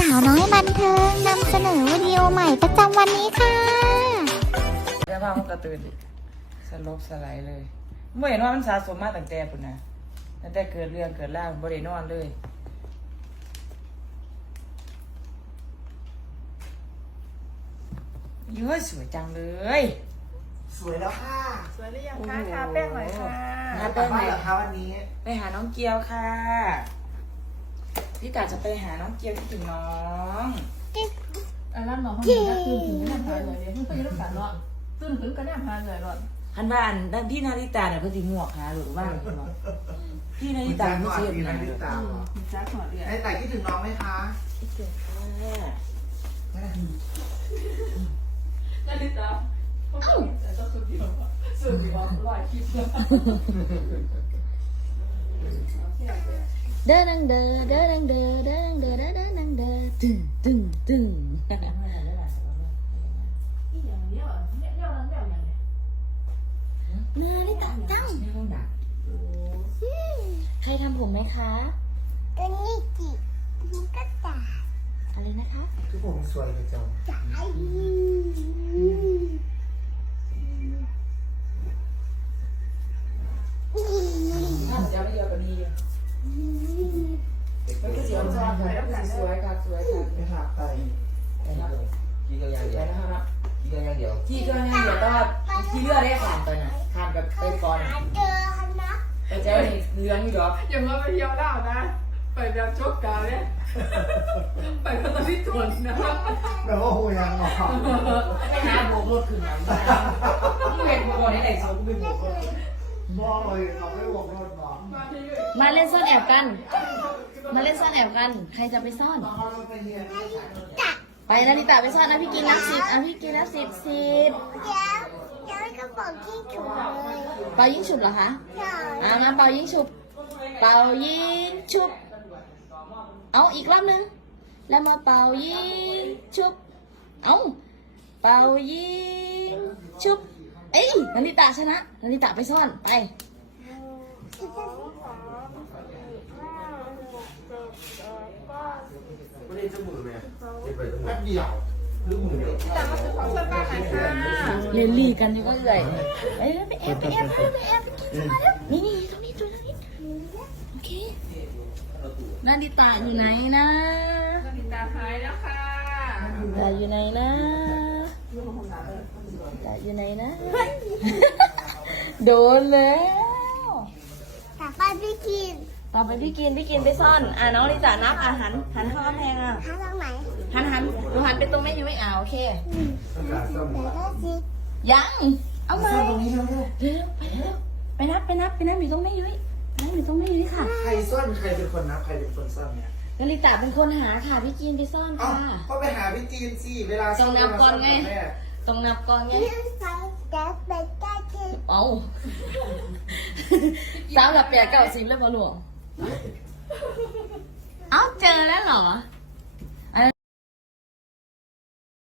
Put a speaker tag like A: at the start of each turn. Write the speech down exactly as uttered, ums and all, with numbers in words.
A: าวน้อยบันเทิงนำเสนอวิดีโอใหม่ประจำวันนี้ค่ะ
B: แม่พามันกระตือนดิสลบสลายเลยเมื่อเห็นว่ามันสะสมมาตั้งแต่ปุ่นนะตั้งแต่เกิดเรื่องเกิดร่างบริโนอนเลยเยอะสวยจังเลย
C: สวยแล้วค่ะ
D: สวยหรือยังคะทาแป้งหน่อยค่ะ
C: ทาแป้งหน่อยค่ะวันนี้
B: ไปหาน้องเกียวค่ะพี่กาจะไปหาน้องเกียวที่ถึงน้อง
D: อันนั้นน้องเขาจะตื่นถึงก็แนบพาเลยเพิ่งไปรับการนอนตื่นถึงก็แนบพาเลยหรอ
B: ฮันบ้านด้านพี่นาริตาเนี่ยเพิ่งสิหมวกหาหรือว่าพี่นาริตาไม่เชื่อพี่นาริตา
D: จ้าขอเรียน
C: ไอ้แต่คิดถึงน้องไหมคะ
B: คิดถึงค่ะ
D: นาริตาแต่ก็สุดเดียวสุดเดียวร้อยคลิป
A: เดินดังเดินเดินดังเดินเดินดังเดินเดินดังเดินตึงตึงตึงนาฬิตาจังใครทำผมไหมคะตัวนี้จินี่ก็ตาอะไรนะคะ
C: ทุกผมสวยเลยจัง
A: จ๋า
B: ถ้าจะไม่เยอะกว่านี้มันก็เสียวจ้าสวยค่ะสวยค่ะสวยค่ะ
C: ไม่หักไตกี่ก็ยังเดียว
B: นะครับ
C: กี่ก็ยังเดียว
B: ที่ก็ยังเดี๋ยวต้องที่เลือดได้ขาดไปนะขาดแบบไปก่อนแต่เจ้านี่เลี้ยงอยู่ดอก
D: อย่ามาไปเที่ยวดาวนะไปแบบชกกาเลยไปก็ต้องที่ตัวนะ
C: แบบว่าหูยังหรอ
B: ไปหาโบกรถขึ้นมาที่เป็นโบกรถไหนสองกูเป็นโบกรถ
C: บ่เลยเราไม่บอกรถหรอ
A: มาเล่นซ่อนแอบกันมาเล่นซ่อนแอบกันใครจะไปซ่อนไปนาฬิตาไปซ่อนนะพี่กินนับสิบอ่ะพี่กินนับสิบสิบเดี๋ยวก็บอกยิ่งฉุบเลยเป่ายิ่งฉุบเหรอคะอ่ะมาเป่ายิ่งฉุบเป่ายิ่งฉุบเอาอีกรอบนึงแล้วมาเป่ายิ่งฉุบเอาเป่ายิ่งฉุบเอ้ยนาริตาชนะนาริตาไปซ่อนไป
C: ไม่ได้จมูกไหมแป๊บเดียวหรือมือเดียว
D: แต่มาซื้อของเสื้อผ้าหน่อยค่ะ
A: เล่นลี่กันนี่ก็เลยเอ้ยไปแอบไปแอบไปแอบไปกินมาแล้วนี่นี่ตรงนี้ตรงนี้โอเคนาริตาอยู่ไหนนะ
D: นาริตาหายแล้วค่ะ
A: นาริตาอยู่ไหนนะนาริตาอยู่ไหนนะโดนแล้วต่อไปพี่กินต่อไปพี่กินพี่กินไปซ่อนอ่ะน้องนาริตานับอาหารหันเข้ากำแพงอ่ะหันตรงไหนหันหันหนูหันไปตรงแม่ยุ้ยอ่ะโอเคยังเอามาเร็วไปเร็วไปนับไปนับไปนับอยู่ตรงแม่ยุ้ยไปนับอยู่ตรงแม่ยุ้ยค่ะ
C: ใครซ่อนใครเป็นคนนับใครเป็นคนซ่อนเนี่ย
A: นาริตาเป็นคนหาค่ะพี่จีนไปซ่อนค่ะ
C: ก็ไปหาพี่จีนสิเวลา
A: ต้องนับก่อนไงต้องนับก่อนไงเอาสามหลับแปดเก้าสิบแล้วพอหลวงเอ้าเจอแล้วเหรอ